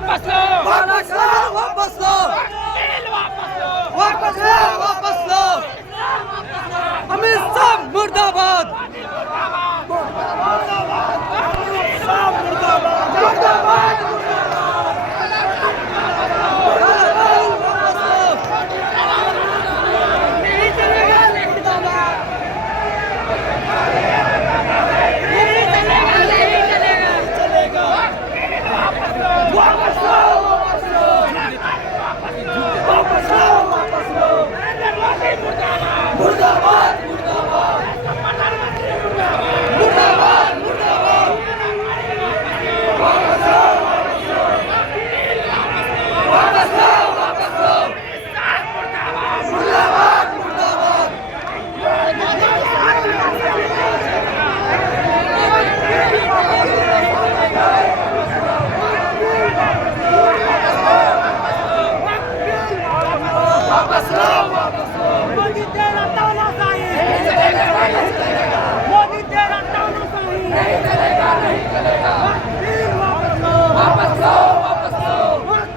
वापस लो, वापस लो, वापस लो, वापस लो, वापस लो। अमित शाह मुर्दाबाद, मुर्दाबाद। मोदी तेरा तानाशाही नहीं चलेगा, नहीं चलेगा। मोदी तेरा तानाशाही नहीं चलेगा, नहीं चलेगा। बिल वापस लो, वापस लो, वापस लो।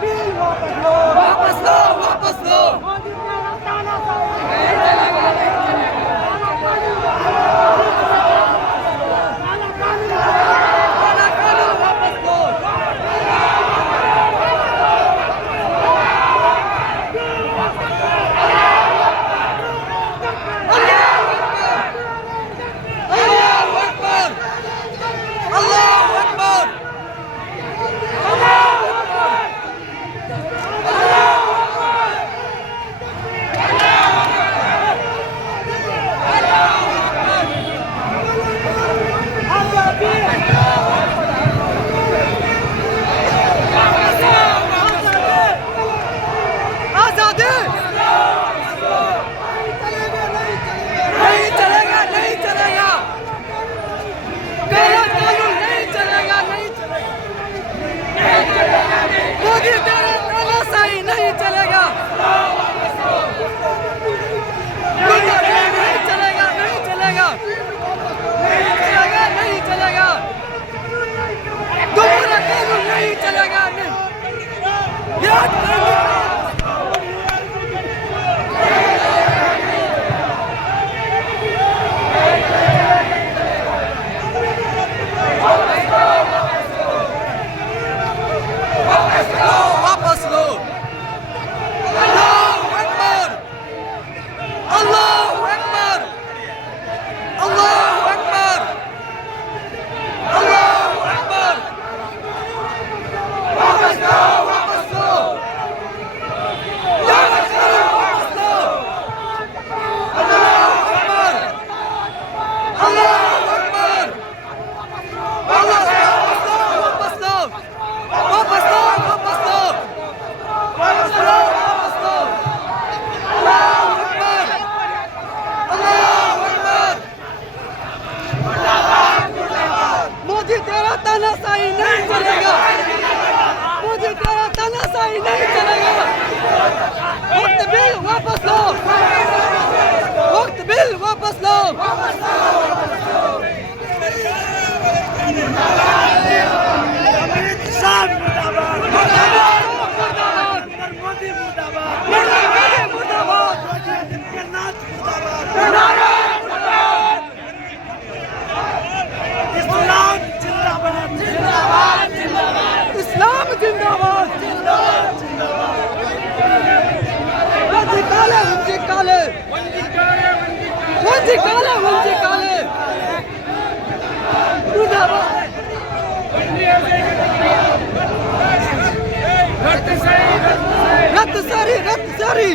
बिल वापस लो, वापस लो, वापस लो। मोदी तेरा तानाशाही नहीं चलेगा, नहीं चलेगा। काला कानून काला कानून वापस लो। अल्लाहू अकबर, अल्लाहू अकबर, अल्लाहू अकबर, अल्लाहू अकबर। आजादी नहीं चलेगा, नहीं चलेगा। काला कानून नहीं चलेगा, नहीं चलेगा। मोदी तेरा तानाशाही नहीं चलेगा। नहीं चलेगा, नहीं चलेगा, नहीं चलेगा, नहीं चलेगा। तुम्हारा कानून नहीं चलेगा, नहीं। याद करेंगे। वापस लो। अल्लाहू अकबर, अल्लाहू अकबर, अल्लाहू अकबर, अल्लाहू अकबर। वापस लो, वापस लो। वापस लो, वापस लो। अल्लाहू अकबर, अल्लाहू अकबर। वापस लो, वापस लो, वापस लो, वापस लो, वापस लो, वापस लो। अल्लाहू अकबर, अल्लाहू अकबर। मोदी तेरा तानाशाही नहीं चलेगा। मोदी तेरा तानाशाही नहीं चलेगा। वक्त बिल वापस लो, वक्त बिल वापस लो। अमित शाह मुर्दाबाद, मुर्दाबाद, मोदी मुर्दाबाद, मुर्दाबाद, मुर्दाबाद, आदित्यनाथ मुर्दाबाद। मुर्दाबाद। इस्लाम जिंदाबाद, जिंदाबाद, जिंदाबाद। इस्लाम जिंदाबाद, जिंदाबाद, जिंदाबाद। वंजी काले, वंजी काले, वंजी काले, वंजी काले। मुर्दाबाद। रक्त सारी, रक्त सारी।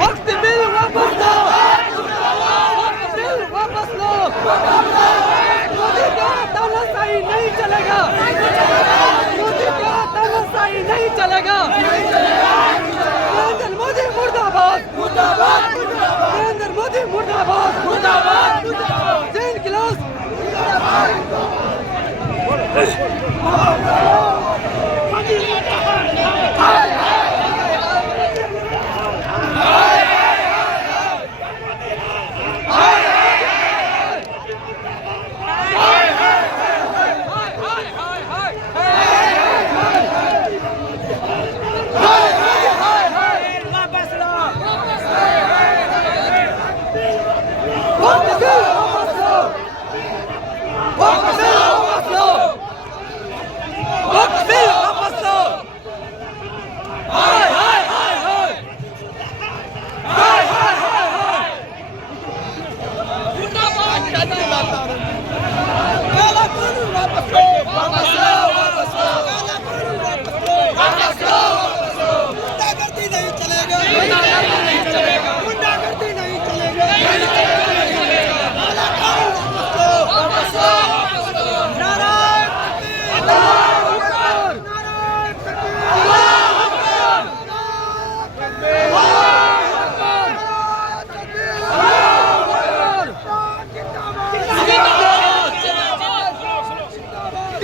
वक्त बिल वापस लो, वक्त बिल वापस लो। मोदी का तानाशाही नहीं चलेगा। मोदी का तानाशाही नहीं चलेगा। नरेंद्र मोदी मुर्दाबाद, मुर्दाबाद, नरेंद्र मोदी मुर्दाबाद, मुर्दाबाद। जय हिंद।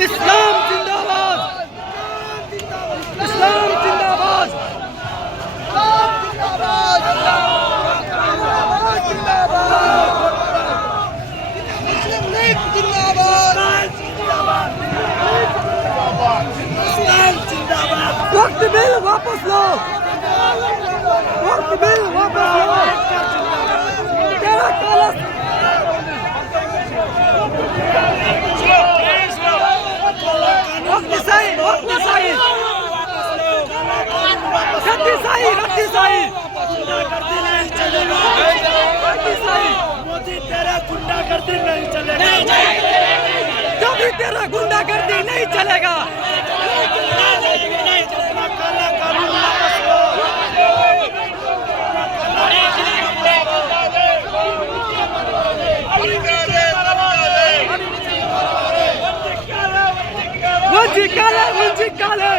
इस्लाम जिंदाबाद, इस्लाम जिंदाबाद, मुस्लिम लीग जिंदाबाद, वक्त बिल वापस लो, वक्त बिल वापस लो, तेरा काला वक्त सही, वक्त सही, रद्दी सही, रद्दी सही, रद्दी सही, मोदी तेरा गुंडागर्दी नहीं चलेगा, कभी तेरा गुंडागर्दी नहीं चलेगा, काला कानून वापस लो, वंजी काले, वंजी काले,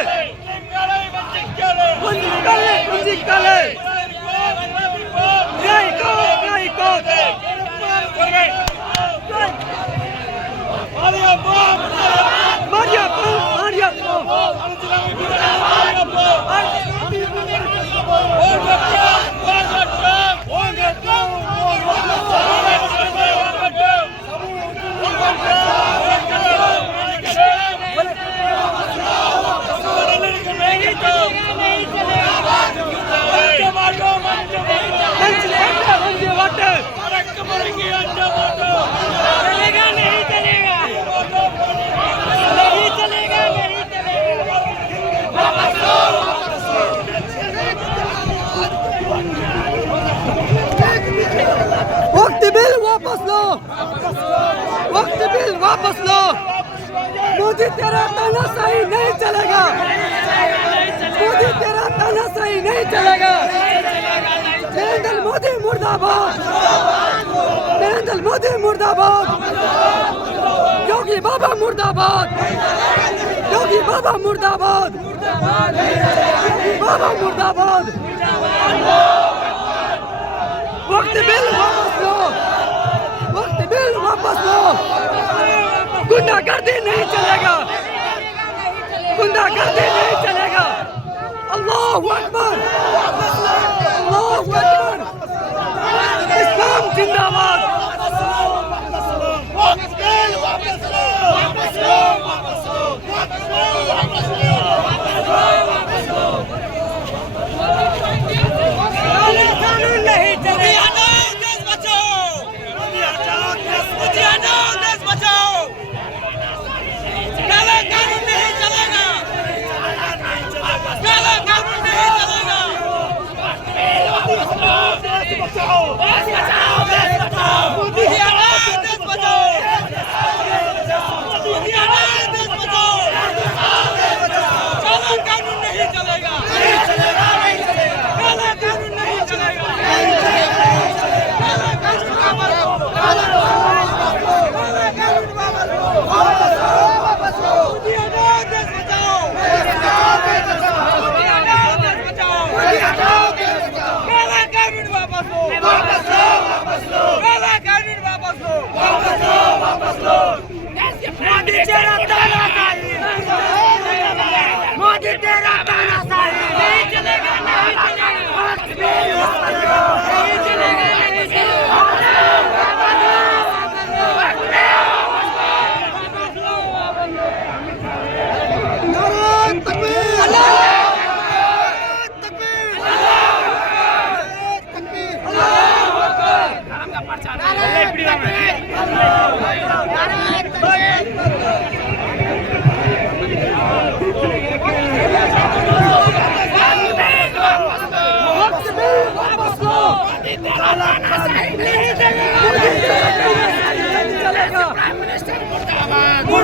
वंजी काले, वंजी काले, नहीं को, नहीं को, मारिया बम, मारिया बम, चलेगा नहीं चलेगा, नहीं चलेगा, नहीं चलेगा, वक्त बिल वापस लो, वक्त बिल वापस लो, मोदी तेरा तानाशाही नहीं चलेगा, मोदी तेरा तानाशाही नहीं चलेगा, नरेंद्र मोदी मुर्दाबाद, नरेंद्र मोदी मुर्दाबाद, योगी बाबा मुर्दाबाद, योगी बाबा मुर्दाबाद, योगी बाबा मुर्दाबाद, वक्त बिल वापस लो, वक्त बिल वापस लो, गुंडागर्दी नहीं चलेगा, गुंडागर्दी नहीं चलेगा, अल्लाहू अकबर, अल्लाहू अकबर, इस्लाम जिंदाबाद, कानून नहीं चलेगा, देश बचाओ, देश बचाओ, काला कानून नहीं चलेगा, काला कानून नहीं चलेगा, देश बचाओ, देश बचाओ, देश बचाओ,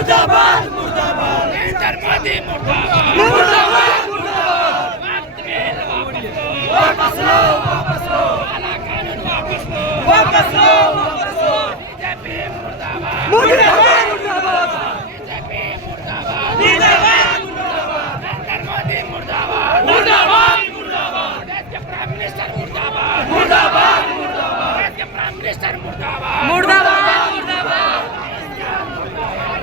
मुर्दाबाद मुर्दाबाद नरेंद्र मोदी मुर्दाबाद मुर्दाबाद मुर्दाबाद वापस लो वापस लो काला कानून वापस लो वापस लो वापस लो बीजेपी मुर्दाबाद मुर्दाबाद मुर्दाबाद बीजेपी मुर्दाबाद मुर्दाबाद नरेंद्र मोदी मुर्दाबाद मुर्दाबाद मुर्दाबाद देश के प्राइम मिनिस्टर मुर्दाबाद मुर्दाबाद मुर्दाबाद देश के प्राइम मिनिस्टर मुर्दाबाद मुर्दाबाद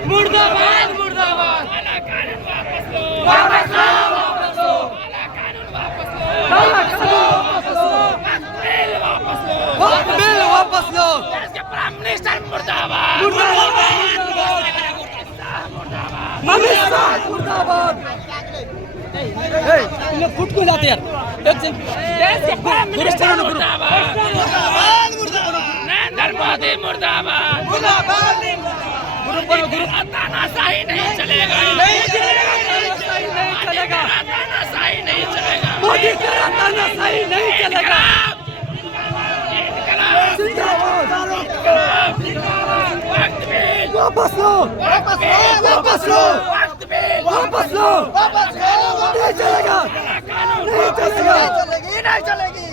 मुर्दाबाद मुर्दाबाद काला कानून वापस लो वापस लो वापस लो काला कानून वापस लो वापस लो वापस लो बिल वापस लो वक्त बिल वापस लो देश के प्राइम मिनिस्टर मुर्दाबाद मुर्दाबाद अमित शाह मुर्दाबाद तुम लोग फुट को जाते यार एक देश के प्राइम मिनिस्टर मुर्दाबाद मुर्दाबाद मुर्दाबाद नरेंद्र मोदी मुर्दाबाद मुर्दाबाद तानाशाही नहीं चलेगा नहीं चलेगा तानाशाही नहीं चलेगा तानाशाही नहीं चलेगा मोदी का तानाशाही नहीं चलेगा जिंदाबाद वक्त बिल वापस लो वापस लो वापस लो वक्त बिल वापस लो वापस लो नहीं चलेगा नहीं चलेगा नहीं चलेगी